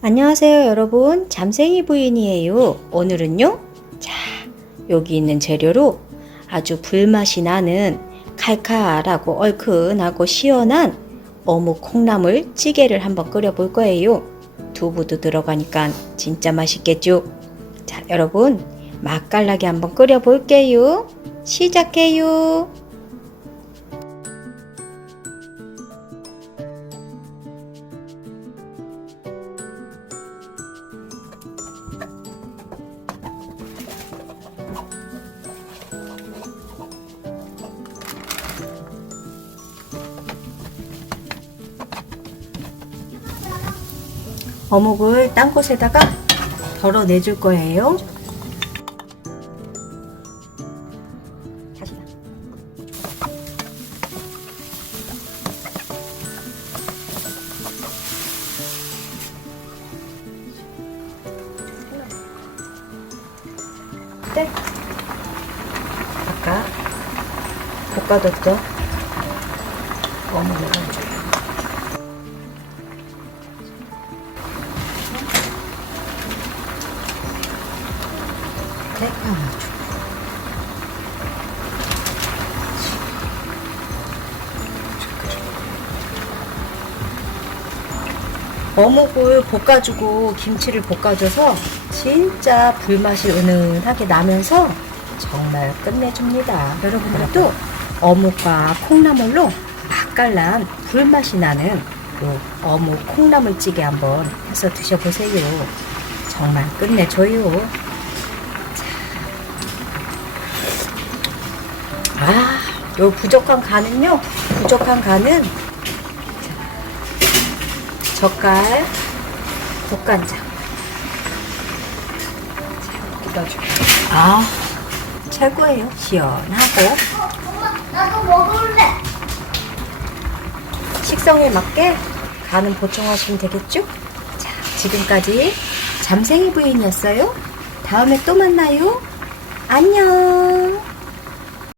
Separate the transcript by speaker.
Speaker 1: 안녕하세요 여러분. 잠생이 부인이에요. 오늘은요 자 여기 있는 재료로 아주 불맛이 나는 칼칼하고 얼큰하고 시원한 어묵 콩나물 찌개를 한번 끓여 볼 거예요. 두부도 들어가니까 진짜 맛있겠죠? 자 여러분 맛깔나게 한번 끓여 볼게요. 시작해요 어묵을 딴 곳에다가 덜어내줄 거예요. 다시다. 네. 아까 볶아뒀죠? 어묵을 넣어줘요. 대파무추 어묵을 볶아주고 김치를 볶아줘서 진짜 불맛이 은은하게 나면서 정말 끝내줍니다. 여러분들도 어묵과 콩나물로 맛깔난 불맛이 나는 요 어묵 콩나물찌개 한번 해서 드셔보세요. 정말 끝내줘요. 아, 요 부족한 간은요. 부족한 간은 젓갈, 국간장. 자, 여기다 줄게요. 아, 최고예요. 시원하고
Speaker 2: 엄마, 나도 먹을래.
Speaker 1: 식성에 맞게 간은 보충하시면 되겠죠? 자, 지금까지 잠생이 부인이었어요. 다음에 또 만나요. 안녕.